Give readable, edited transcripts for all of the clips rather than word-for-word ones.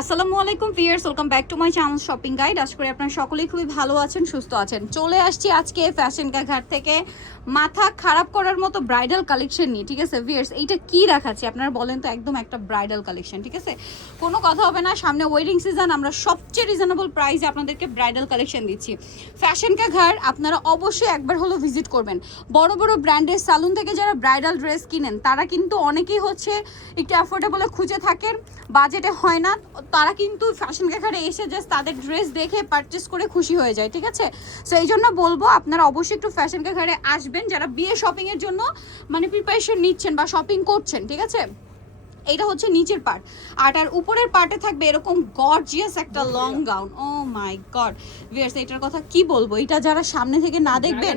আসসালামু আলাইকুম viewers, welcome back to my channel shopping guide. আশা করি আপনারা সকলেই খুবই ভালো আছেন, সুস্থ আছেন। চলে আসছি আজকে ফ্যাশন কা ঘাট থেকে মাথা খারাপ করার মতো ব্রাইডাল কালেকশন নিয়ে। ঠিক আছে ভিউয়ার্স, এইটা কি দেখাচ্ছি আপনারা বলেন তো? একদম একটা ব্রাইডাল কালেকশন। ঠিক আছে, কোনো কথা হবে না, সামনে ওয়েডিং সিজন, আমরা সবচেয়ে রিজনেবল প্রাইসে আপনাদেরকে ব্রাইডাল কালেকশন দিচ্ছি। ফ্যাশন কা ঘাট আপনারা অবশ্যই একবার হলো ভিজিট করবেন। বড় বড় ব্র্যান্ডের সালুন থেকে যারা ব্রাইডাল ড্রেস কিনেন তারা কিন্তু অনেকেই হচ্ছে একটু অ্যাফোর্ডেবলে খুঁজে থাকেন, বাজেটে হয় না, তারা কিন্তু ফ্যাশন ঘাটে এসে জাস্ট তাদের ড্রেস দেখে পারচেস করে খুশি হয়ে যায়। ঠিক আছে, সো এই জন্য বলবো আপনারা অবশ্যই একটু ফ্যাশন ঘাটে আসবেন যারা বিয়ে শপিংয়ের জন্য মানে প্রিপারেশন নিচ্ছেন বা শপিং করছেন। ঠিক আছে, এটা হচ্ছে নিচের পার্ট, আর তার উপরের পার্টে থাকবে এরকম গর্জিয়াস একটা লং গাউন। ও মাই গড ভিউয়ার্স, এটার কথা কি বলবো, এটা যারা সামনে থেকে না দেখবেন,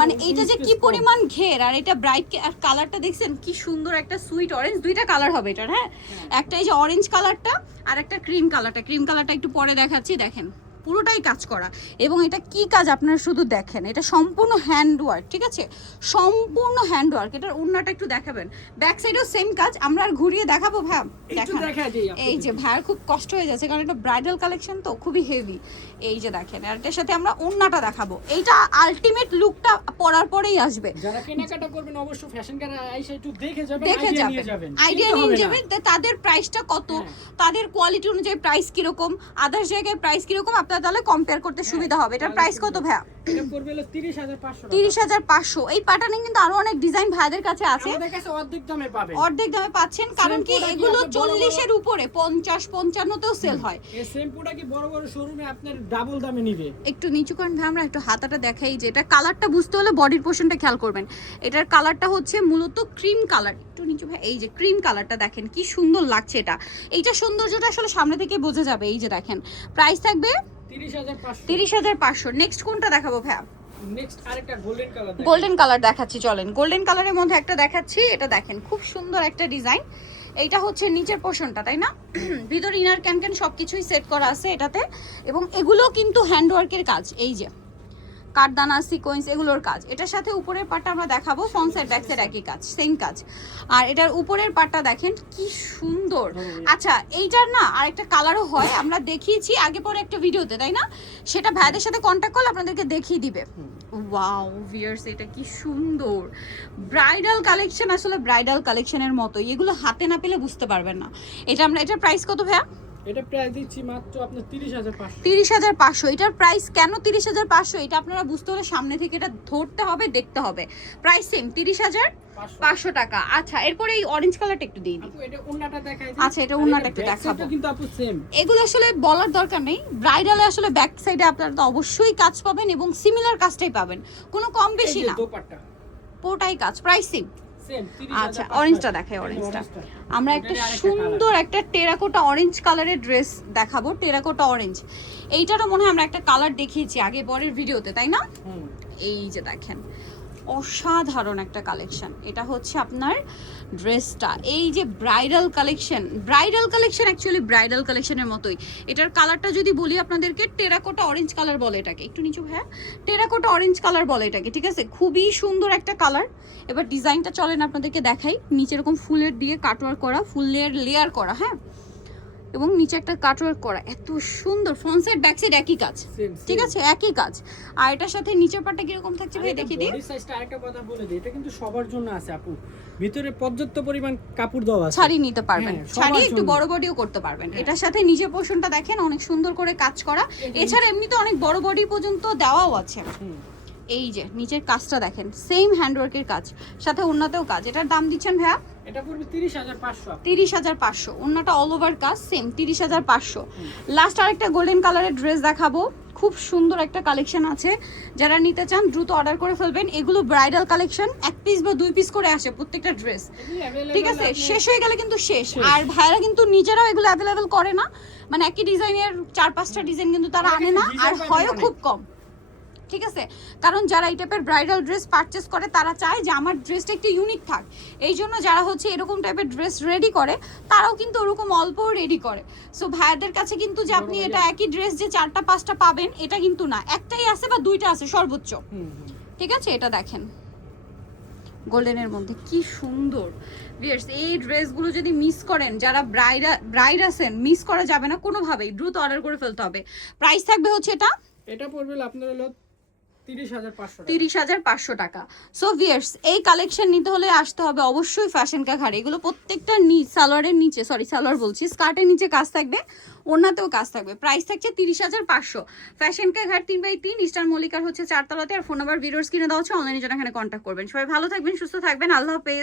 মানে এইটা যে কি পরিমাণ ঘের, আর এটা ব্রাইট আর কালারটা দেখছেন কি সুন্দর, একটা সুইট অরেঞ্জ, দুইটা কালার হবে এটার। হ্যাঁ, একটা এই যে অরেঞ্জ কালারটা আর একটা ক্রিম কালারটা একটু পরে দেখাচ্ছি। দেখেন পুরোটাই কাজ করা, এবং এটা কি কাজ আপনারা শুধু দেখেন, এটা সম্পূর্ণ হ্যান্ডওয়ার্ক। ঠিক আছে, সম্পূর্ণ হ্যান্ডওয়ার্ক। এটার ওড়নাটা একটু দেখাবেন, ব্যাক সাইডেও সেম কাজ। আমরা আর ঘুরিয়ে দেখাবো ভাই, দেখেন এই যে ভাইয়ের খুব কষ্ট হয়ে যাচ্ছে কারণ এটা ব্রাইডাল কালেকশন তো খুবই হেভি। এই যে দেখেন, আর এটার সাথে আমরা ওড়নাটা দেখাবো। এইটা আলটিমেট লুকটা পরার পরেই আসবে। যারা কেনাকাটা করবেন অবশ্যই ফ্যাশন কারে আইসা একটু দেখে যাবেন, আইডিয়া নিয়ে যাবেন তাদের প্রাইসটা কত, তাদের কোয়ালিটি অনুযায়ী প্রাইস কিরকম, আদার্স জায়গায় প্রাইস কিরকম, আপনারা তাহলে কম্পেয়ার করতে সুবিধা হবে। এটার প্রাইস কত ভাইয়া? এটা পড়বে হলো 30500 টাকা। 30500। এই প্যাটার্নে কিন্তু আরো অনেক ডিজাইন ভাইদের কাছে আছে, আমাদের কাছে অর্ধেক দামে পাবেন। অর্ধেক দামে পাচ্ছেন, কারণ কি এগুলো 40 এর উপরে, 50 55 তেও সেল হয়। এই শ্যাম্পুটা কি বড় বড় শোরুমে আপনার ডাবল দামে নিবে। একটু নিচু করেন ভাই, আমরা একটু হাতাটা দেখাই। যে এটা কালারটা বুঝতে হলে বডির পোর্শনটা খেয়াল করবেন। এটার কালারটা হচ্ছে মূলত ক্রিম কালার। একটু নিচু ভাই, এই যে ক্রিম কালারটা দেখেন কি সুন্দর লাগছে। এইটা সৌন্দর্যটা আসলে সামনে থেকে বোঝা যাবে। এই যে দেখেন, প্রাইস থাকবে 30500। নেক্সট কোনটা দেখাবো ভাইয়া? নেক্সট আরেকটা গোল্ডেন কালার। গোল্ডেন কালার দেখাচ্ছি, চলেন। গোল্ডেন কালারের মধ্যে একটা দেখাচ্ছি, এটা দেখেন খুব সুন্দর একটা ডিজাইন। এইটা হচ্ছে নিচের পোর্শনটা, তাই না? ভিতর ইনার ক্যান সবকিছুই সেট করা আছে এটাতে, এবং এগুলো কিন্তু হ্যান্ডওয়ার্কের কাজ। এই যে কাঠদানা, সিকোয়েন্স, এগুলোর কাজ। এটার সাথে উপরের পার্টটা আমরা দেখাবো, ফ্রন্ট সাইড ব্যাক সাইড একই কাজ, সেম কাজ। আর এটার উপরের পার্টটা দেখেন কি সুন্দর। আচ্ছা, এইটার না আরেকটা কালারও হয়, আমরা দেখিয়েছি আগে পরে একটা ভিডিওতে, তাই না? সেটা ভাইদের সাথে কন্ট্যাক্ট করলে আপনাদেরকে দেখিয়ে দিবে। ওয়াও ভিউয়ার্স, এটা কি সুন্দর ব্রাইডাল কালেকশন, আসলে ব্রাইডাল কালেকশনের মতো। এগুলো হাতে না পেলে বুঝতে পারবেন না। এটার প্রাইস কত ভাইয়া? এটা প্রাইস দিচ্ছি মাত্র আপনার 30500। 30500। এটার প্রাইস কেন 30500? এটা আপনারা বুঝতে হলে সামনে থেকে এটা ধরতে হবে, দেখতে হবে। প্রাইস সেম 30500 টাকা। আচ্ছা, এরপরে এই অরেঞ্জ কালারটা একটু দিয়ে দিই। আপু এটা ওন্নাটা দেখাই দিই। আচ্ছা, এটা ওন্নাটা একটু দেখাবো। কিন্তু আপু সেম। এগুলো আসলে বলার দরকার নেই, ব্রাইডালে আসলে ব্যাক সাইডে আপনারা তো অবশ্যই কাজ পাবেন, এবং সিমিলার কাজটাই পাবেন, কোনো কম বেশি না, পুরোটাই কাজ। Price same. আচ্ছা, অরেঞ্জটা দেখাই। অরেঞ্জটা আমরা একটা সুন্দর একটা টেরাকোটা অরেঞ্জ কালারের ড্রেস দেখাবো, টেরাকোটা অরেঞ্জ। এইটারও মনে হয় আমরা একটা কালার দেখিয়েছি আগে পরের ভিডিওতে, তাই না? এই যে দেখেন, অসাধারণ একটা কালেকশন। এটা হচ্ছে আপনার ড্রেসটা, এই যে ব্রাইডাল কালেকশন অ্যাকচুয়ালি ব্রাইডাল কালেকশনের মতোই। এটার কালারটা যদি বলি আপনাদেরকে, টেরাকোটা অরেঞ্জ কালার বলে এটাকে। একটু নিচু হ্যাঁ, টেরাকোটা অরেঞ্জ কালার বলে এটাকে। ঠিক আছে, খুবই সুন্দর একটা কালার। এবার ডিজাইনটা চলেন আপনাদেরকে দেখাই। নিচে এরকম ফুলের দিয়ে কাটওয়ার্ক করা, ফুলের লেয়ার করা, হ্যাঁ, এবং নিচে একটা কাটওয়ার্ক করা, এত সুন্দর। ফ্রন্ট সাইড ব্যাক সাইড একই কাজ, ঠিক আছে, একই কাজ। আর এটার সাথে নিচের পাটটা কিরকম থাকছে ভাই দেখিয়ে দিই। বডি সাইজটা আরেকটা কথা বলে দিই, এটা কিন্তু সবার জন্য আছে আপু। ভিতরে পর্যাপ্ত পরিমাণ কাপড় দেওয়া আছে, ছাড়ি নিতে পারবেন, ছাড়ি একটু বড় বডিও করতে পারবেন। এটার সাথে নিচের পোর্শনটা দেখেন অনেক সুন্দর করে কাজ করা। এছাড়া এমনিতে অনেক বড় বডি পর্যন্ত দেওয়াও আছে। এই যে নিচের কাজটা দেখেন, সেম হ্যান্ডওয়ার্কের কাজ, সাথে ওন্নাতেও কাজ। এটার দাম দিচ্ছেন ভাইয়া? এটা পড়বে 30500। 30500। ওন্নাটা অল ওভার কাজ, সেম 30500। লাস্ট আরেকটা গোল্ডেন কালারের ড্রেস দেখাবো, খুব সুন্দর একটা কালেকশন আছে। যারা নিতে চান দ্রুত অর্ডার করে ফেলবেন। এগুলো ব্রাইডাল কালেকশন, 1 পিস বা 2 পিস করে আসে প্রত্যেকটা ড্রেস। ঠিক আছে, শেষ হয়ে গেলে কিন্তু শেষ। আর ভাইরা কিন্তু নিজেরাও এগুলো অ্যাভেলেবেল করে না, মানে একই ডিজাইনের 4-5টা ডিজাইন কিন্তু তারা আনে না, আর হয়ও খুব কম। ঠিক আছে, কারণ যারা এই টাইপের ব্রাইডাল ড্রেস পারচেস করে তারা চায় যে আমার ড্রেসটা একটু ইউনিক থাক। এই জন্য যারা হচ্ছে এরকম টাইপের ড্রেস রেডি করে তারাও কিন্তু ওরকম অল্প রেডি করে। সো ভাইয়াদের কাছে কিন্তু যে আপনি এটা একই ড্রেস যে 4টা-5টা পাবেন এটা কিন্তু না, একটাই আছে বা 2টা আছে সর্বোচ্চ। ঠিক আছে, এটা দেখেন গোল্ডেনের মধ্যে কি সুন্দর ভিউয়ার্স এই ড্রেসগুলো যদি মিস করেন, যারা ব্রাইড আছেন, মিস করা যাবে না কোনোভাবেই, দ্রুত অর্ডার করে ফেলতে হবে। প্রাইস থাকবে হচ্ছে এটা পড়বে আপনার হলো 30,500 টাকা। 30,500 টাকা। সো ভিউয়ার্স এই কালেকশন নিতে হলে আসতে হবে অবশ্যই ফ্যাশন কা ঘাড়ে। এগুলো প্রত্যেকটা সালোয়ারের নিচে, সরি সালোয়ার বলছি, স্কার্টের নিচে কাজ থাকবে, ওড়নাতেও কাজ থাকবে। প্রাইস থাকছে 30,500। ফ্যাশন কা ঘাট 3/3 ইস্টার্ন মল্লিকার হচ্ছে 4 তলাতে। আর ফোন নাম্বার ভিডিওর স্ক্রিনে দেওয়া হচ্ছে, অনলাইনে জন্য এখানে কন্ট্যাক্ট করবেন। সবাই ভালো থাকবেন, সুস্থ থাকবেন, আল্লাহ হাফেজ।